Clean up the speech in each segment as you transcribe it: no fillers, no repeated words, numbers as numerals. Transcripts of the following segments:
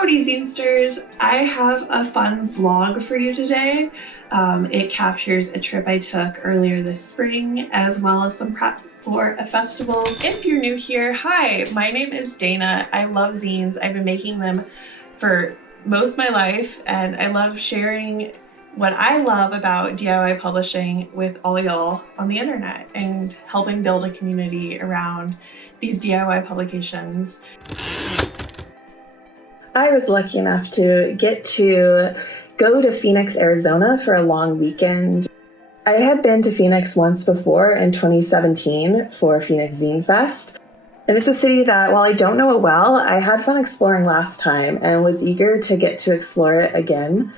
Howdy Zinesters! I have a fun vlog for you today. It captures a trip I took earlier this spring, as well as some prep for a festival. If you're new here, hi, my name is Dayna. I love zines. I've been making them for most of my life, and I love sharing what I love about DIY publishing with all y'all on the internet and helping build a community around these DIY publications. I was lucky enough to get to go to Phoenix, Arizona for a long weekend. I had been to Phoenix once before in 2017 for Phoenix Zine Fest. And it's a city that, while I don't know it well, I had fun exploring last time and was eager to get to explore it again.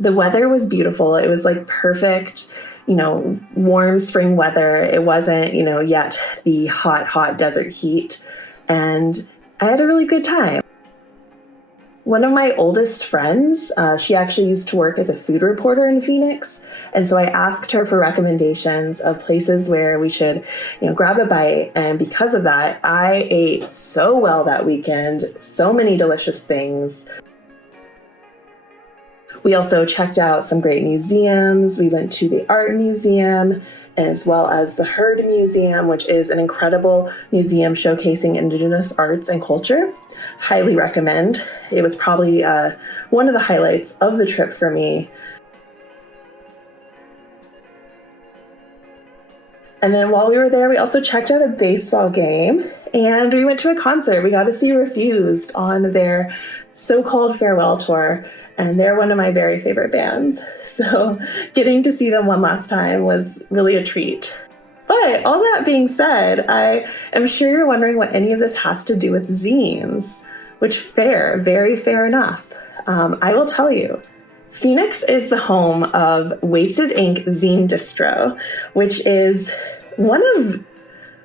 The weather was beautiful. It was like perfect, warm spring weather. It wasn't, yet the hot desert heat. And I had a really good time. One of my oldest friends, she actually used to work as a food reporter in Phoenix. And so I asked her for recommendations of places where we should, grab a bite. And because of that, I ate so well that weekend, so many delicious things. We also checked out some great museums. We went to the Art Museum, as well as the Herd Museum, which is an incredible museum showcasing Indigenous arts and culture. Highly recommend. It was probably one of the highlights of the trip for me. And then while we were there, we also checked out a baseball game, and we went to a concert. We got to see Refused on their so-called farewell tour. And they're one of my very favorite bands. So getting to see them one last time was really a treat. But all that being said, I am sure you're wondering what any of this has to do with zines, which very fair enough. I will tell you. Phoenix is the home of Wasted Ink Zine Distro, which is one of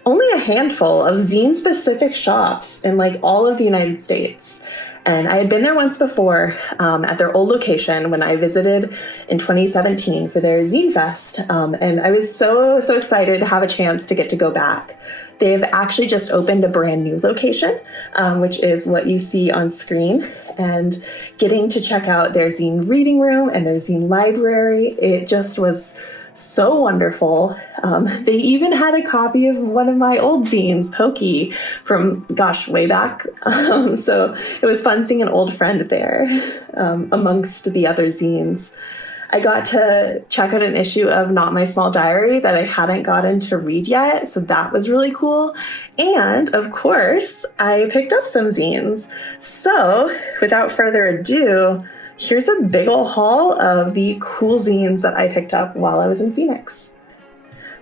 only a handful of zine-specific shops in all of the United States. And I had been there once before at their old location when I visited in 2017 for their Zine Fest. And I was so excited to have a chance to get to go back. They've actually just opened a brand new location, which is what you see on screen. And getting to check out their zine reading room and their zine library, it just was so wonderful. They even had a copy of one of my old zines, Pokey, from, way back. So it was fun seeing an old friend there amongst the other zines. I got to check out an issue of Not My Small Diary that I hadn't gotten to read yet, so that was really cool. And, of course, I picked up some zines. So, without further ado, here's a big ol' haul of the cool zines that I picked up while I was in Phoenix.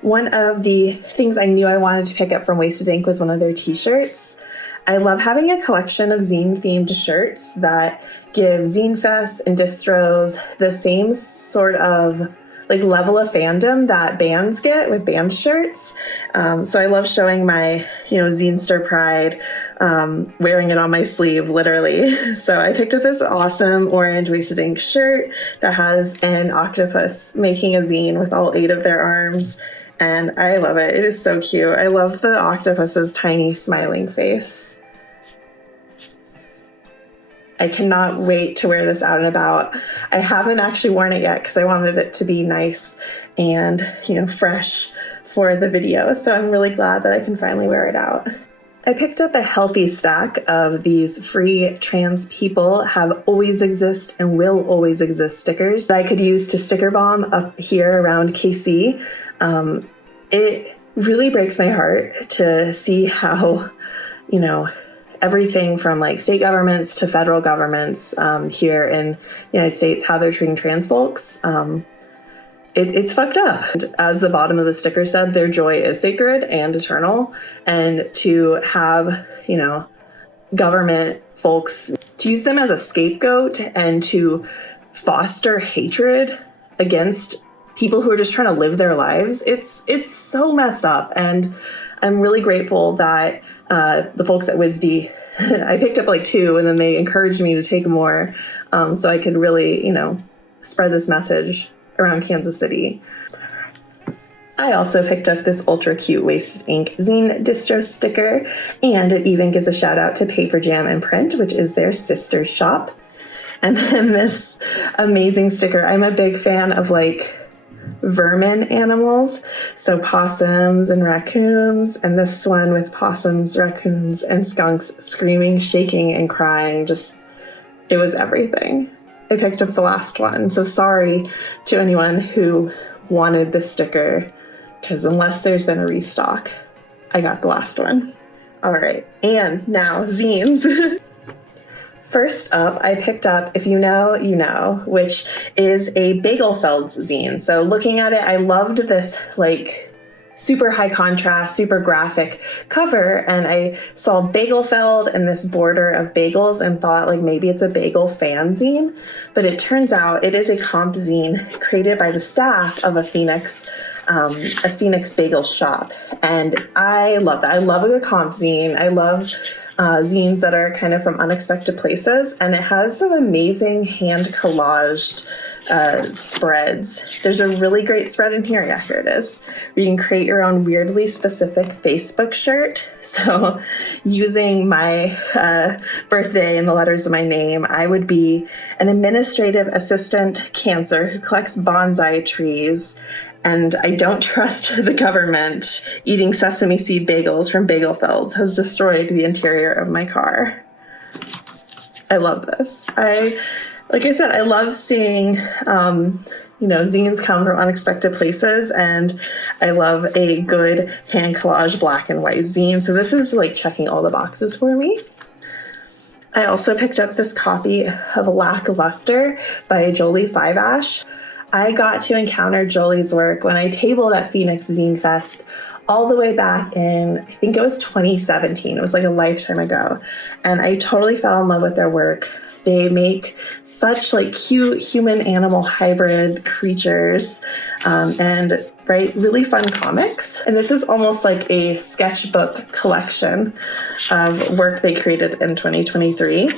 One of the things I knew I wanted to pick up from Wasted Ink was one of their t-shirts. I love having a collection of zine-themed shirts that give Zine Fests and distros the same sort of level of fandom that bands get with band shirts. So I love showing my, Zinester pride, wearing it on my sleeve, literally. So I picked up this awesome orange Wasted Ink shirt that has an octopus making a zine with all 8 of their arms. And I love it. It is so cute. I love the octopus's tiny smiling face. I cannot wait to wear this out and about. I haven't actually worn it yet because I wanted it to be nice and, fresh for the video. So I'm really glad that I can finally wear it out. I picked up a healthy stack of these free trans people have always exist and will always exist stickers that I could use to sticker bomb up here around KC. It really breaks my heart to see how, everything from state governments to federal governments here in the United States, how they're treating trans folks. It's fucked up. As the bottom of the sticker said, their joy is sacred and eternal. And to have, government folks to use them as a scapegoat and to foster hatred against people who are just trying to live their lives, it's so messed up. And I'm really grateful that the folks at WISD, I picked up 2, and then they encouraged me to take more so I could really, spread this message around Kansas City. I also picked up this ultra cute Wasted Ink Zine Distro sticker, and it even gives a shout out to Paper Jam and Print, which is their sister shop. And then this amazing sticker. I'm a big fan of like vermin animals, so possums and raccoons, and this one with possums, raccoons, and skunks screaming, shaking, and crying. Just, it was everything. I picked up the last one, so sorry to anyone who wanted this sticker, because unless there's been a restock, I got the last one. All right, and now zines. First up, I picked up If You Know, You Know, which is a Bagelfelds zine. So looking at it, I loved this like super high contrast, super graphic cover, and I saw Bagelfeld and this border of bagels and thought like maybe it's a bagel fanzine, but it turns out it is a comp zine created by the staff of a Phoenix bagel shop, and I love that. I love a good comp zine. I love zines that are kind of from unexpected places, and it has some amazing hand collaged spreads. There's a really great spread in here. Yeah, here it is. You can create your own weirdly specific Facebook shirt. So using my birthday and the letters of my name, I would be an administrative assistant Cancer who collects bonsai trees, and I don't trust the government. Eating sesame seed bagels from Bagelfelds has destroyed the interior of my car. I love this. Like I said, I love seeing, zines come from unexpected places, and I love a good hand collage black and white zine. So this is like checking all the boxes for me. I also picked up this copy of Lackluster by Jolie Five Ash. I got to encounter Jolie's work when I tabled at Phoenix Zine Fest all the way back in, I think it was 2017. It was like a lifetime ago. And I totally fell in love with their work. They make such like cute human animal hybrid creatures and really fun comics. And this is almost like a sketchbook collection of work they created in 2023.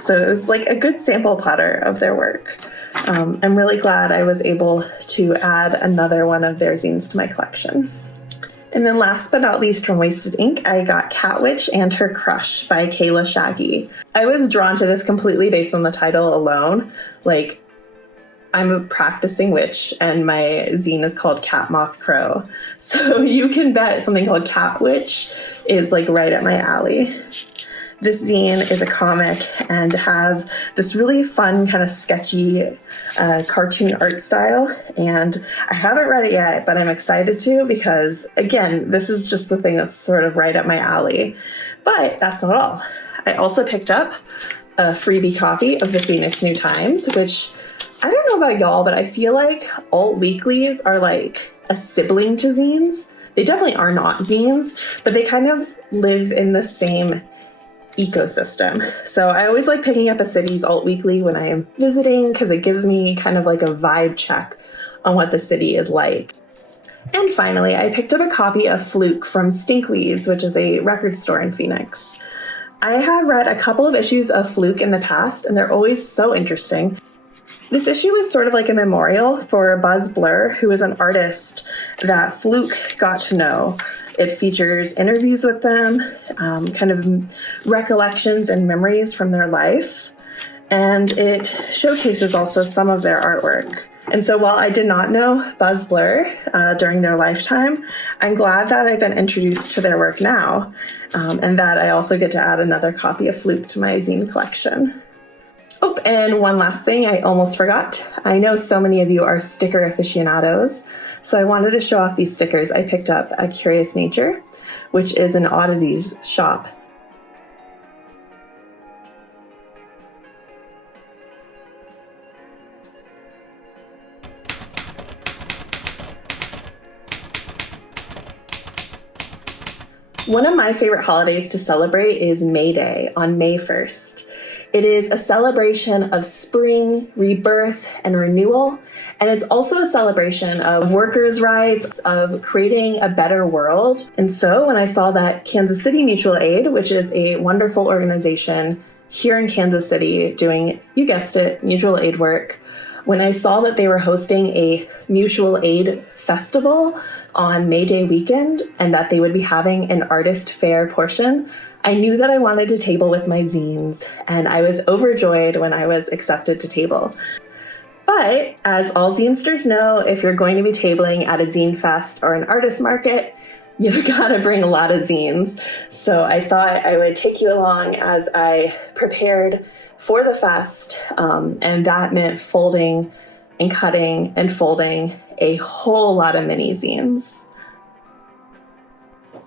So it was like a good sample platter of their work. I'm really glad I was able to add another one of their zines to my collection. And then last but not least from Wasted Ink, I got Cat Witch and Her Crush by Kayla Shaggy. I was drawn to this completely based on the title alone. Like, I'm a practicing witch, and my zine is called Cat Moth Crow. So you can bet something called Cat Witch is like right at my alley. This zine is a comic and has this really fun, kind of sketchy cartoon art style. And I haven't read it yet, but I'm excited to because, again, this is just the thing that's sort of right up my alley. But that's not all. I also picked up a freebie copy of the Phoenix New Times, which I don't know about y'all, but I feel like alt weeklies are like a sibling to zines. They definitely are not zines, but they kind of live in the same ecosystem. So I always like picking up a city's alt weekly when I am visiting because it gives me kind of like a vibe check on what the city is like. And finally, I picked up a copy of Fluke from Stinkweeds, which is a record store in Phoenix. I have read a couple of issues of Fluke in the past, and they're always so interesting. This issue is sort of like a memorial for Buzz Blur, who is an artist that Fluke got to know. It features interviews with them, kind of recollections and memories from their life, and it showcases also some of their artwork. And so while I did not know Buzz Blur during their lifetime, I'm glad that I've been introduced to their work now, and that I also get to add another copy of Fluke to my zine collection. Oh, and one last thing I almost forgot. I know so many of you are sticker aficionados, so I wanted to show off these stickers I picked up at Curious Nature, which is an oddities shop. One of my favorite holidays to celebrate is May Day on May 1st. It is a celebration of spring, rebirth, and renewal, and it's also a celebration of workers' rights, of creating a better world. And so when I saw that Kansas City Mutual Aid, which is a wonderful organization here in Kansas City doing, you guessed it, mutual aid work, when I saw that they were hosting a mutual aid festival on May Day weekend and that they would be having an artist fair portion, I knew that I wanted to table with my zines, and I was overjoyed when I was accepted to table. But as all zinesters know, if you're going to be tabling at a zine fest or an artist market, you've got to bring a lot of zines. So I thought I would take you along as I prepared for the fest, and that meant folding and cutting and folding a whole lot of mini zines.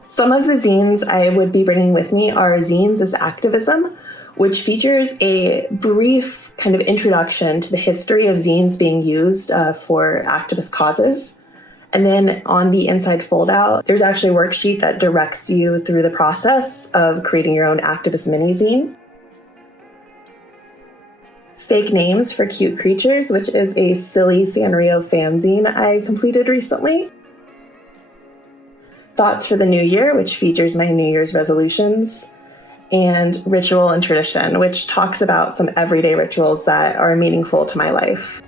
Some of the zines I would be bringing with me are Zines as Activism, which features a brief kind of introduction to the history of zines being used for activist causes. And then on the inside fold-out, there's actually a worksheet that directs you through the process of creating your own activist mini-zine. Fake Names for Cute Creatures, which is a silly Sanrio fanzine I completed recently. Thoughts for the New Year, which features my New Year's resolutions. And Ritual and Tradition, which talks about some everyday rituals that are meaningful to my life.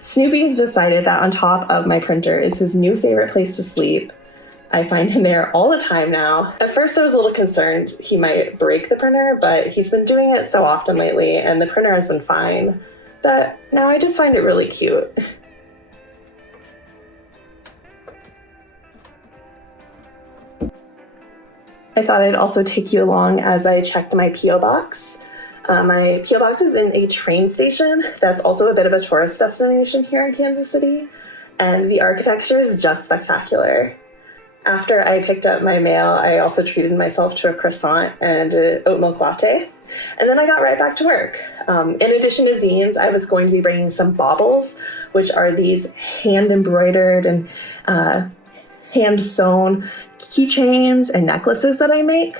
Snoopy's decided that on top of my printer is his new favorite place to sleep. I find him there all the time now. At first I was a little concerned he might break the printer, but he's been doing it so often lately and the printer has been fine that now I just find it really cute. I thought I'd also take you along as I checked my P.O. box. My P.O. box is in a train station that's also a bit of a tourist destination here in Kansas City, and the architecture is just spectacular. After I picked up my mail, I also treated myself to a croissant and an oat milk latte, and then I got right back to work. In addition to zines, I was going to be bringing some baubles, which are these hand-embroidered and hand-sewn keychains and necklaces that I make.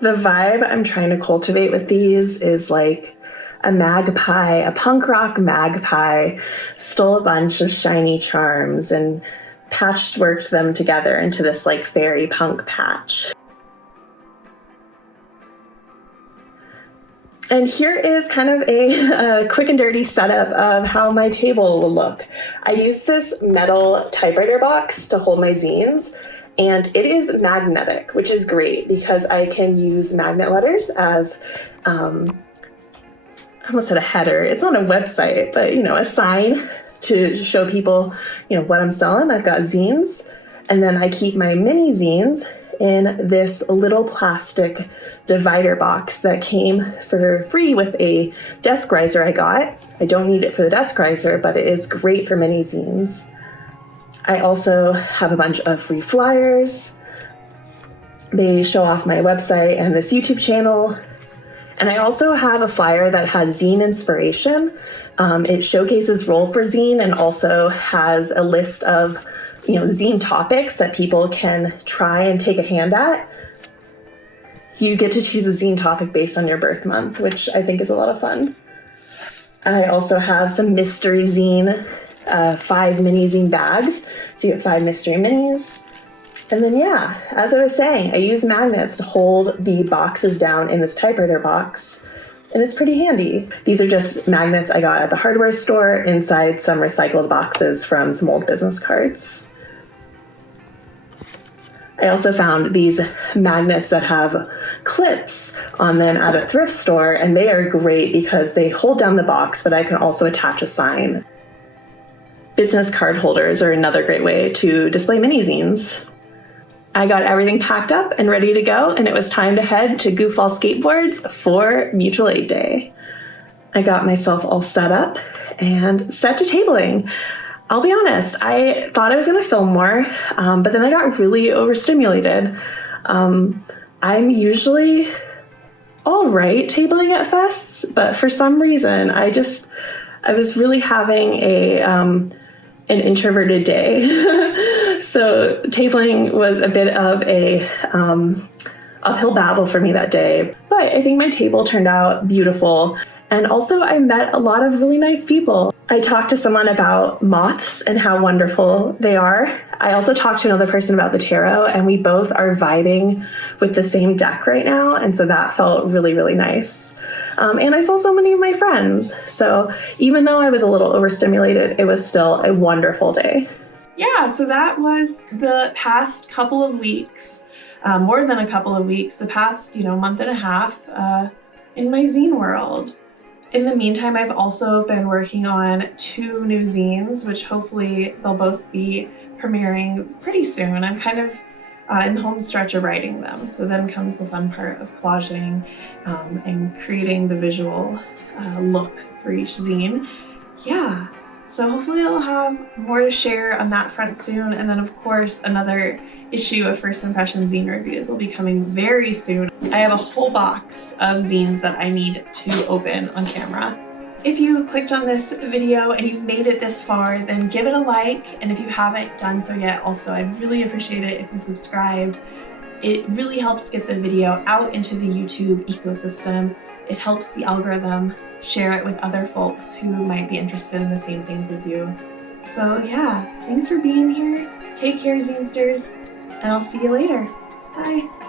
The vibe I'm trying to cultivate with these is like a magpie, a punk rock magpie, stole a bunch of shiny charms and patchworked them together into this like fairy punk patch. And here is kind of a quick and dirty setup of how my table will look. I use this metal typewriter box to hold my zines, and it is magnetic, which is great because I can use magnet letters as, I almost said a header. It's on a website, but a sign to show people, what I'm selling. I've got zines, and then I keep my mini zines in this little plastic divider box that came for free with a desk riser I got. I don't need it for the desk riser, but it is great for mini zines. I also have a bunch of free flyers. They show off my website and this YouTube channel. And I also have a flyer that has zine inspiration. It showcases Roll for Zine and also has a list of zine topics that people can try and take a hand at. You get to choose a zine topic based on your birth month, which I think is a lot of fun. I also have some mystery zine, 5 mini zine bags. So you get 5 mystery minis. And then as I was saying, I use magnets to hold the boxes down in this typewriter box, and it's pretty handy. These are just magnets I got at the hardware store inside some recycled boxes from some old business cards. I also found these magnets that have clips on them at a thrift store, and they are great because they hold down the box, but I can also attach a sign. Business card holders are another great way to display mini zines. I got everything packed up and ready to go, and it was time to head to Goofball Skateboards for Mutual Aid Day. I got myself all set up and set to tabling. I'll be honest, I thought I was going to film more, but then I got really overstimulated. I'm usually all right tabling at fests, but for some reason, I was really having an introverted day. So tabling was a bit of a uphill battle for me that day, but I think my table turned out beautiful. And also I met a lot of really nice people. I talked to someone about moths and how wonderful they are. I also talked to another person about the tarot, and we both are vibing with the same deck right now, and so that felt really, really nice. And I saw so many of my friends. So even though I was a little overstimulated, it was still a wonderful day. Yeah, so that was the past couple of weeks, more than a couple of weeks, the past, month and a half in my zine world. In the meantime, I've also been working on 2 new zines, which hopefully they'll both be premiering pretty soon. I'm kind of in the home stretch of writing them. So then comes the fun part of collaging and creating the visual look for each zine. Yeah, so hopefully I'll have more to share on that front soon. And then of course, another issue of First Impression Zine Reviews will be coming very soon. I have a whole box of zines that I need to open on camera. If you clicked on this video and you made it this far, then give it a like. And if you haven't done so yet, also, I'd really appreciate it if you subscribed. It really helps get the video out into the YouTube ecosystem. It helps the algorithm share it with other folks who might be interested in the same things as you. So yeah, thanks for being here. Take care, Zinesters, and I'll see you later. Bye.